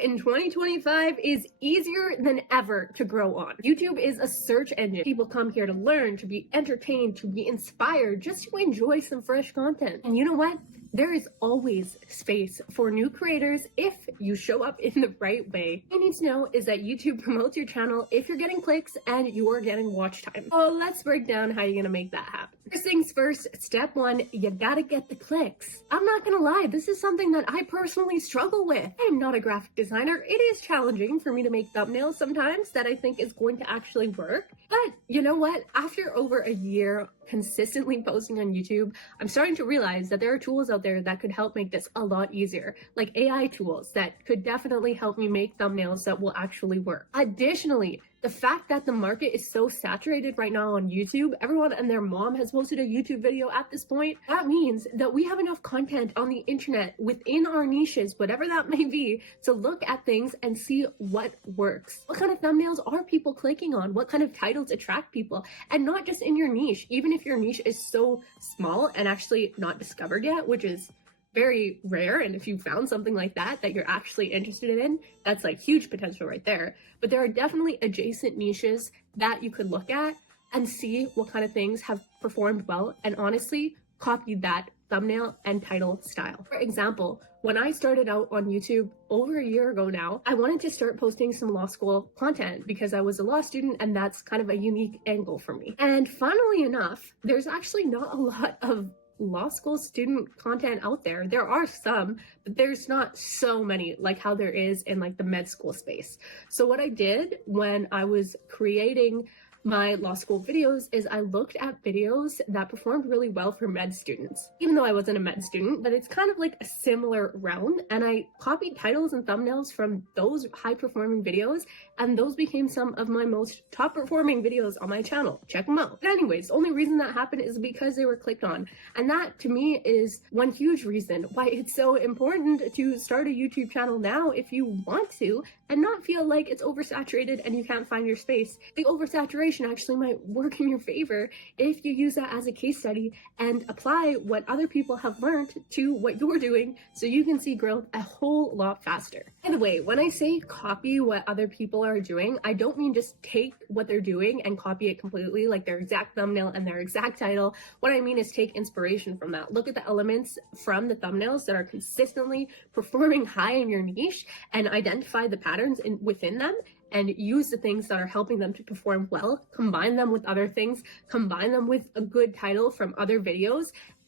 in 2025 is easier than ever to grow on. YouTube is a search engine. People come here to learn, to be entertained, to be inspired, just to enjoy some fresh content. And you know what? There is always space for new creators if you show up in the right way. All you need to know is that YouTube promotes your channel if you're getting clicks and you are getting watch time. So let's break down how you're gonna make that happen. First things first, step one, you gotta get the clicks. I'm not gonna lie, this is something that I personally struggle with. I am not a graphic designer. It is challenging for me to make thumbnails sometimes that I think is going to actually work. But you know what? After over a year consistently posting on YouTube, I'm starting to realize that there are tools out there that could help make this a lot easier, like AI tools that could definitely help me make thumbnails that will actually work. Additionally, the fact that the market is so saturated right now on YouTube, everyone and their mom has posted a YouTube video at this point, that means that we have enough content on the internet within our niches, whatever that may be, to look at things and see what works. What kind of thumbnails are people clicking on? What kind of titles attract people? And not just in your niche, even if your niche is so small and actually not discovered yet, which is very rare, and if you found something like that you're actually interested in, that's like huge potential right there. But there are definitely adjacent niches that you could look at and see what kind of things have performed well, and honestly copy that thumbnail and title style. For example, when I started out on YouTube over a year ago now, I wanted to start posting some law school content because I was a law student and that's kind of a unique angle for me. And funnily enough, there's actually not a lot of law school student content out there. There are some, but there's not so many like how there is in like the med school space. So what I did when I was creating my law school videos is I looked at videos that performed really well for med students, even though I wasn't a med student, but it's kind of like a similar realm. And I copied titles and thumbnails from those high performing videos, and those became some of my most top performing videos on my channel. Check them out. But anyways, the only reason that happened is because they were clicked on. And that to me is one huge reason why it's so important to start a YouTube channel now if you want to, and not feel like it's oversaturated and you can't find your space. The oversaturation actually might work in your favor if you use that as a case study and apply what other people have learned to what you're doing so you can see growth a whole lot faster. By the way, when I say copy what other people are doing, I don't mean just take what they're doing and copy it completely, like their exact thumbnail and their exact title. What I mean is take inspiration from that. Look at the elements from the thumbnails that are consistently performing high in your niche and identify the patterns within them, and use the things that are helping them to perform well, combine them with other things, combine them with a good title from other videos,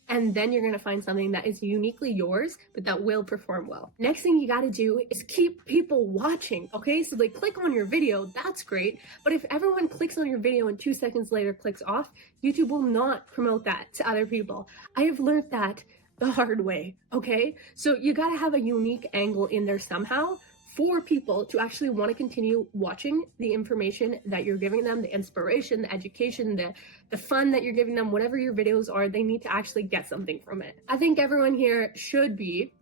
and then you're gonna find something that is uniquely yours, but that will perform well. Next thing you gotta do is keep people watching, okay? So they click on your video, that's great, but if everyone clicks on your video and 2 seconds later clicks off, YouTube will not promote that to other people. I have learned that the hard way, okay? So you gotta have a unique angle in there somehow for people to actually want to continue watching the information that you're giving them, the inspiration, the education, the fun that you're giving them, whatever your videos are, they need to actually get something from it. I think everyone here should be,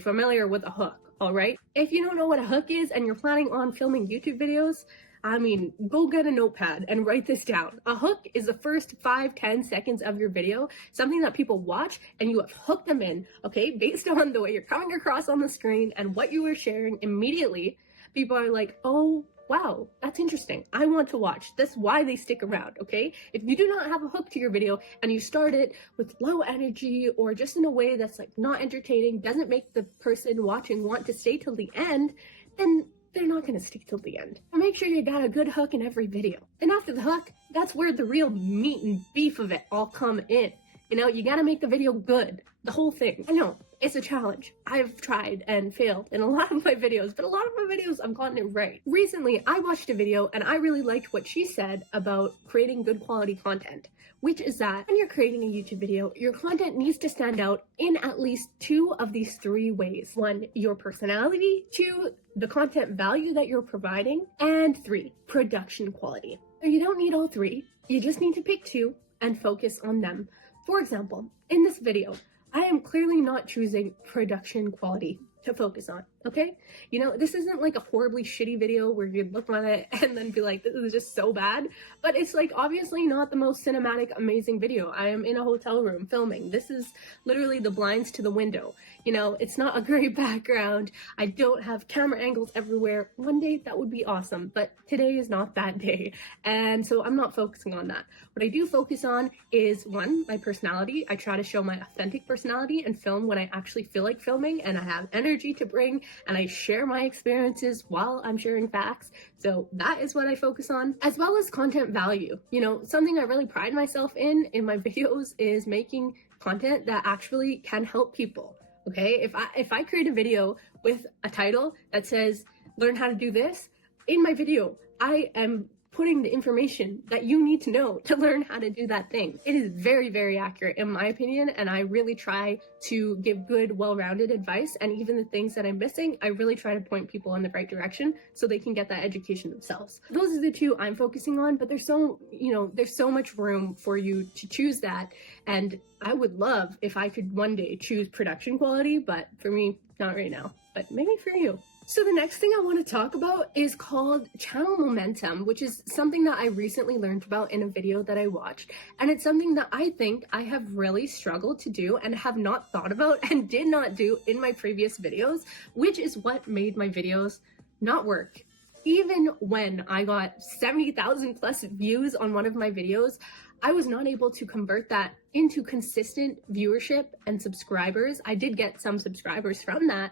familiar with a hook, all right? If you don't know what a hook is and you're planning on filming YouTube videos, I mean, go get a notepad and write this down. A hook is the first 5-10 seconds of your video, something that people watch and you have hooked them in, okay? Based on the way you're coming across on the screen and what you were sharing immediately, people are like, oh, wow, that's interesting. I want to watch. That's why they stick around, okay? If you do not have a hook to your video and you start it with low energy or just in a way that's like not entertaining, doesn't make the person watching want to stay till the end, then they're not going to stick till the end. So make sure you got a good hook in every video. And after the hook, that's where the real meat and beef of it all come in. You know, you got to make the video good. The whole thing. I know, it's a challenge. I've tried and failed in a lot of my videos, but a lot of my videos I've gotten it right. Recently, I watched a video and I really liked what she said about creating good quality content, which is that when you're creating a YouTube video, your content needs to stand out in at least 2 of these 3 ways. 1, your personality. 2, the content value that you're providing. And 3, production quality. So you don't need all 3. You just need to pick 2 and focus on them. For example, in this video, I am clearly not choosing production quality to focus on, Okay, you know, this isn't like a horribly shitty video where you look on it and then be like, this is just so bad, but it's like obviously not the most cinematic, amazing video. I am in a hotel room filming. This is literally the blinds to the window. You know, it's not a great background. I don't have camera angles everywhere. One day that would be awesome, but today is not that day. And so I'm not focusing on that. What I do focus on is, one, my personality. I try to show my authentic personality and film when I actually feel like filming and I have energy to bring, and I share my experiences while I'm sharing facts. So that is what I focus on, as well as content value. You know, something I really pride myself in my videos is making content that actually can help people. Okay, if I create a video with a title that says learn how to do this, in my video I am putting the information that you need to know to learn how to do that thing. It is very, very accurate in my opinion, and I really try to give good, well-rounded advice, and even the things that I'm missing, I really try to point people in the right direction so they can get that education themselves. Those are the two I'm focusing on, but there's so much room for you to choose that, and I would love if I could one day choose production quality, but for me, not right now, but maybe for you. So the next thing I want to talk about is called channel momentum, which is something that I recently learned about in a video that I watched. And it's something that I think I have really struggled to do and have not thought about and did not do in my previous videos, which is what made my videos not work. Even when I got 70,000 plus views on one of my videos, I was not able to convert that into consistent viewership and subscribers. I did get some subscribers from that,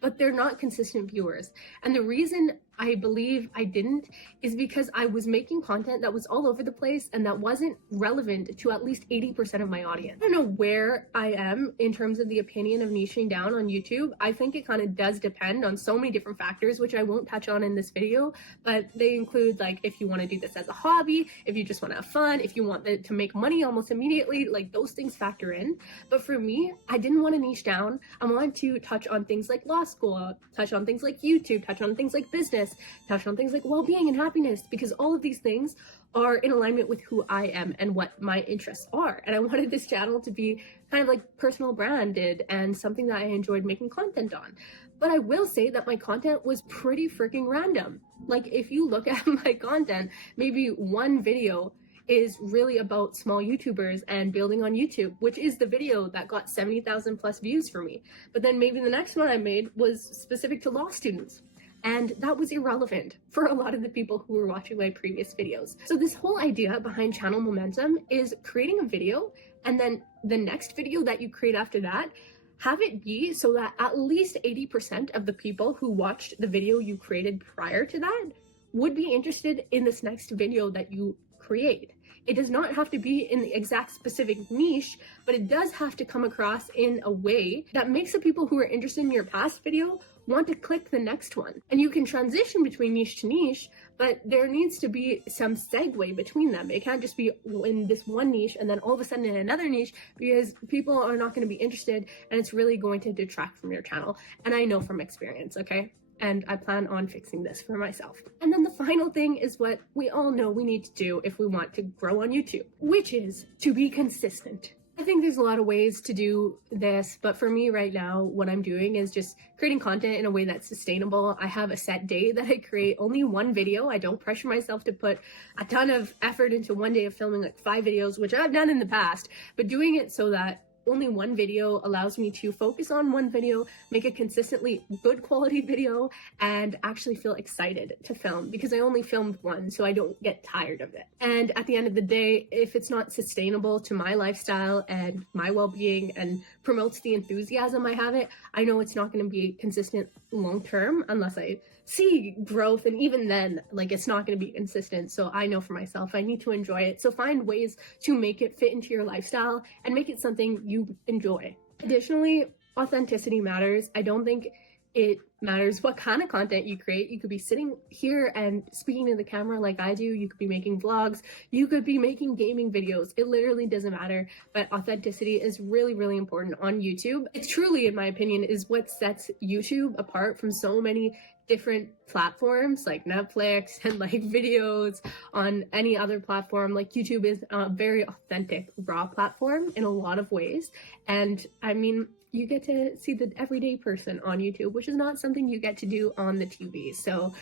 but they're not consistent viewers. And the reason I believe I didn't is because I was making content that was all over the place and that wasn't relevant to at least 80% of my audience. I don't know where I am in terms of the opinion of niching down on YouTube. I think it kind of does depend on so many different factors, which I won't touch on in this video, but they include like if you want to do this as a hobby, if you just want to have fun, if you want to make money almost immediately, like those things factor in. But for me, I didn't want to niche down. I wanted to touch on things like law school, touch on things like YouTube, touch on things like business, touch on things like well-being and happiness, because all of these things are in alignment with who I am and what my interests are. And I wanted this channel to be kind of like personal branded and something that I enjoyed making content on. But I will say that my content was pretty freaking random. Like if you look at my content, maybe one video is really about small YouTubers and building on YouTube, which is the video that got 70,000 plus views for me. But then maybe the next one I made was specific to law students, and that was irrelevant for a lot of the people who were watching my previous videos. So this whole idea behind channel momentum is creating a video, and then the next video that you create after that, have it be so that at least 80% of the people who watched the video you created prior to that would be interested in this next video that you create. It does not have to be in the exact specific niche, but it does have to come across in a way that makes the people who are interested in your past video want to click the next one. And you can transition between niche to niche, but there needs to be some segue between them. It can't just be in this one niche and then all of a sudden in another niche, because people are not going to be interested and it's really going to detract from your channel. And I know from experience, okay? And I plan on fixing this for myself. And then the final thing is what we all know we need to do if we want to grow on YouTube, which is to be consistent. I think there's a lot of ways to do this, but for me right now, what I'm doing is just creating content in a way that's sustainable. I have a set day that I create only one video. I don't pressure myself to put a ton of effort into one day of filming like 5 videos, which I've done in the past, but doing it so that only one video allows me to focus on one video, make a consistently good quality video, and actually feel excited to film, because I only filmed one, so I don't get tired of it. And at the end of the day, if it's not sustainable to my lifestyle and my well-being and promotes the enthusiasm I have it, I know it's not going to be consistent long-term unless I see growth, and even then, like, it's not going to be consistent. So I know for myself I need to enjoy it. So find ways to make it fit into your lifestyle and make it something you enjoy. Additionally, authenticity matters. I don't think it matters what kind of content you create. You could be sitting here and speaking to the camera like I do. You could be making vlogs. You could be making gaming videos. It literally doesn't matter. But authenticity is really, really important on YouTube. It truly, in my opinion, is what sets YouTube apart from so many different platforms like Netflix and like videos on any other platform. Like YouTube is a very authentic, raw platform in a lot of ways. And I mean, you get to see the everyday person on YouTube, which is not something you get to do on the TV. So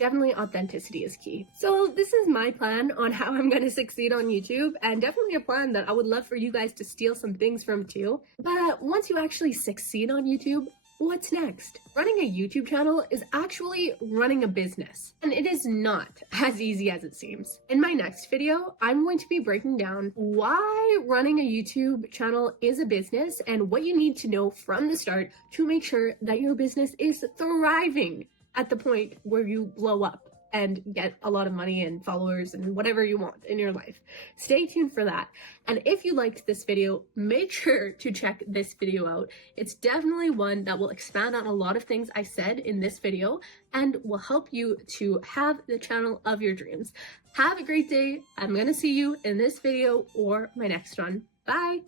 definitely authenticity is key. So this is my plan on how I'm going to succeed on YouTube, and definitely a plan that I would love for you guys to steal some things from too. But once you actually succeed on YouTube, what's next? Running a YouTube channel is actually running a business, and it is not as easy as it seems. In my next video, I'm going to be breaking down why running a YouTube channel is a business and what you need to know from the start to make sure that your business is thriving at the point where you blow up and get a lot of money and followers and whatever you want in your life. Stay tuned for that. And if you liked this video, make sure to check this video out. It's definitely one that will expand on a lot of things I said in this video and will help you to have the channel of your dreams. Have a great day. I'm gonna see you in this video or my next one. Bye.